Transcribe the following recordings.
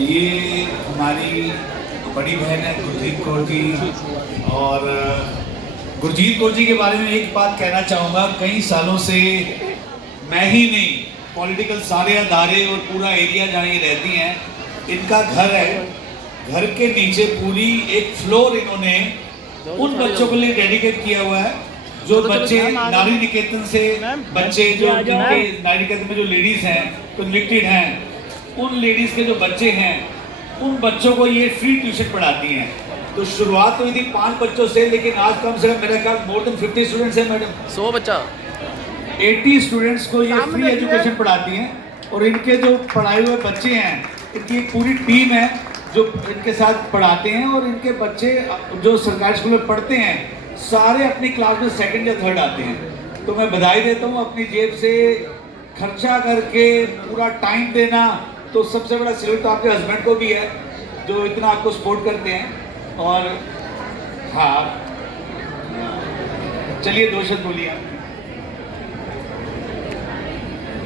ये हमारी बड़ी बहन है गुरजीत कौर जी। और गुरजीत कौर जी के बारे में एक बात कहना चाहूँगा, कई सालों से मैं ही नहीं, पॉलिटिकल सारे अदारे और पूरा एरिया जहाँ ये रहती हैं, इनका घर है, घर के नीचे पूरी एक फ्लोर इन्होंने उन बच्चों के लिए डेडिकेट किया हुआ है जो बच्चे नारी निकेतन से, बच्चे जो नारी निकेतन में जो लेडीज हैं, कन्विक्टेड हैं, उन लेडीज के जो बच्चे हैं, उन बच्चों को ये फ्री ट्यूशन पढ़ाती हैं। तो शुरुआत तो हुई थी 5 बच्चों से, लेकिन आज कम से कम मेरा ख्याल मोर देन 50 स्टूडेंट्स हैं मैडम। 100 बच्चा 80 स्टूडेंट्स को ये फ्री एजुकेशन पढ़ाती हैं। और इनके जो पढ़ाए हुए बच्चे हैं, इनकी एक पूरी टीम है जो इनके साथ पढ़ाते हैं। और इनके बच्चे जो सरकारी स्कूल में पढ़ते हैं, सारे अपनी क्लास में 2nd या 3rd आते हैं। तो मैं बधाई देता हूँ, अपनी जेब से खर्चा करके पूरा टाइम देना, तो सबसे बड़ा सैल्यूट तो आपके हस्बैंड को भी है जो इतना आपको सपोर्ट करते हैं। और हाँ, चलिए 2 शब्द बोलिए।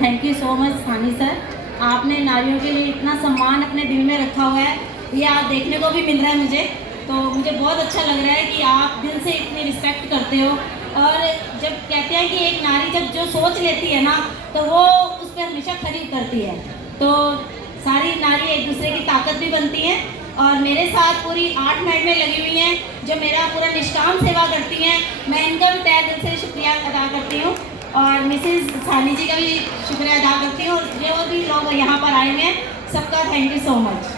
थैंक यू सो मच सानी सर, आपने नारियों के लिए इतना सम्मान अपने दिल में रखा हुआ है, ये आप देखने को भी मिल रहा है मुझे। तो मुझे बहुत अच्छा लग रहा है कि आप दिल से इतनी रिस्पेक्ट करते हो। और जब कहते हैं कि एक नारी जब जो सोच लेती है ना, तो वो उस पर हमेशा खरी करती है। तो सारी नारी एक दूसरे की ताकत भी बनती हैं। और मेरे साथ पूरी 8 नाइट में लगी हुई हैं, जो मेरा पूरा निष्काम सेवा करती हैं। मैं इनका भी तहे दिल से शुक्रिया अदा करती हूँ, और मिसेस सानी जी का भी शुक्रिया अदा करती हूँ, और जो भी लोग यहाँ पर आए हुए हैं सबका thank you so much.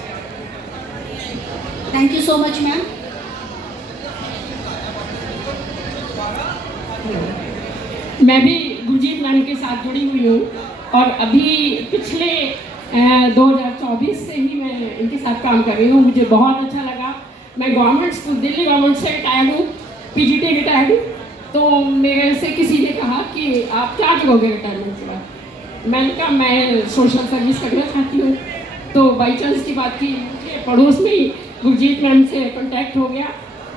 Thank you so much ma'am. मैं भी गुरजीत मैम के साथ जुड़ी हुई हूँ, और अभी पिछले 2024 से ही मैं इनके साथ काम कर रही हूँ। मुझे बहुत अच्छा लगा। मैं गवर्नमेंट स्कूल, दिल्ली गवर्नमेंट से रिटायर्ड हूँ, पीजीटी रिटायर्ड हूँ। तो मेरे से किसी ने कहा कि आप क्या करोगे रिटायरमेंट के बाद। मैंने कहा मैं सोशल सर्विस करना चाहती हूँ। तो बाई चांस की बात थी, मुझे पड़ोस में ही गुरजीत मैम से कांटेक्ट हो गया,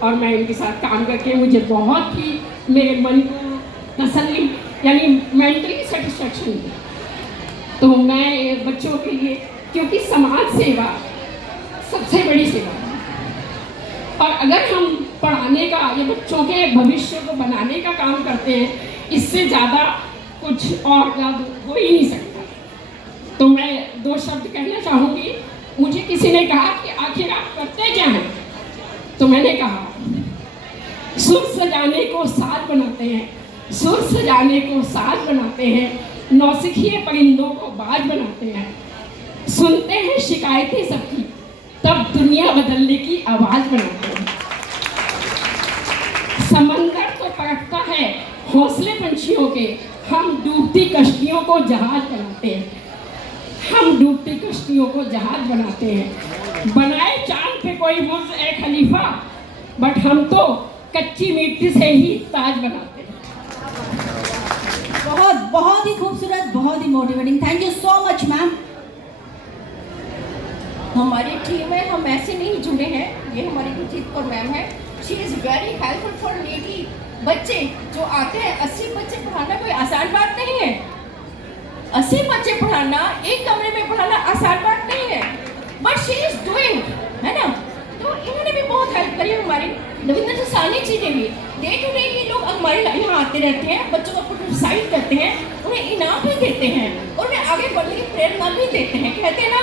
और मैं इनके साथ काम करके मुझे बहुत ही मेरे मन को तसल्ली, यानी मेंटली सेटिस्फैक्शन मिली। तो मैं बच्चों के लिए, क्योंकि समाज सेवा सबसे बड़ी सेवा है, और अगर हम पढ़ाने का या बच्चों के भविष्य को बनाने का काम करते हैं, इससे ज़्यादा कुछ और ज़्यादा हो ही नहीं सकता। तो मैं 2 शब्द कहना चाहूँगी। मुझे किसी ने कहा कि आखिर आप करते क्या हैं, तो मैंने कहा सुर सजाने को साज बनाते हैं, सुर सजाने को साज बनाते हैं, नौसिखिए परिंदों को बाज बनाते हैं, सुनते हैं शिकायतें सबकी, तब दुनिया बदलने की आवाज बनाते हैं। समंदर तो परखता है हौसले पंछियों के, हम डूबती कश्तियों को जहाज बनाते हैं, हम डूबती कश्तियों को जहाज बनाते हैं। बनाए चांद पे कोई बुर्ज ए खलीफा, बट हम तो कच्ची मिट्टी से ही ताज बनाते हैं। बहुत ही खूबसूरत, बहुत ही motivating. Thank you so much ma'am. हमारी टीम में हम ऐसे नहीं जुड़े हैं, ये हमारी गुरजीत कौर मैम है। She is very helpful for lady बच्चे जो आते हैं। 80 बच्चे पढ़ाना कोई आसान बात नहीं है। 80 बच्चे पढ़ाना, एक कमरे में पढ़ाना आसान बात नहीं है, बट शी इज डूइंग, है ना। तो इन्होंने भी बहुत हेल्प करी हमारी। रविंद्र सानी जी ने भी डे टू डे ये लोग हमारे यहाँ आते रहते हैं, बच्चों को प्रोत्साहित करते हैं, उन्हें इनाम भी देते हैं, और उन्हें आगे बढ़ने की प्रेरणा भी देते हैं। कहते हैं ना,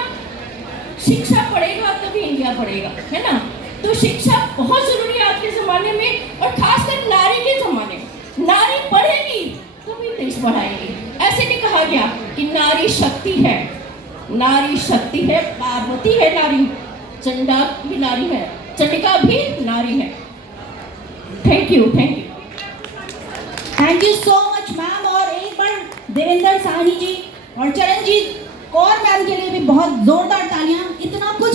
शिक्षा पढ़ेगा तभी इंडिया पढ़ेगा, है ना। तो शिक्षा बहुत जरूरी है आज के ज़माने में, और खासकर नारी के ज़माने में। नारी पढ़ेगी तभी देश बढ़ाएगी। ऐसे नहीं कहा गया कि नारी शक्ति है, नारी शक्ति है, पार्वती है नारी, चंडा भी नारी है, चंडिका भी नारी है। Thank you, thank you, thank you so much ma'am. और एक बार देवेंद्र साहनी जी और चरणजीत कौर मैम के लिए भी बहुत जोरदार तालियां। इतना कुछ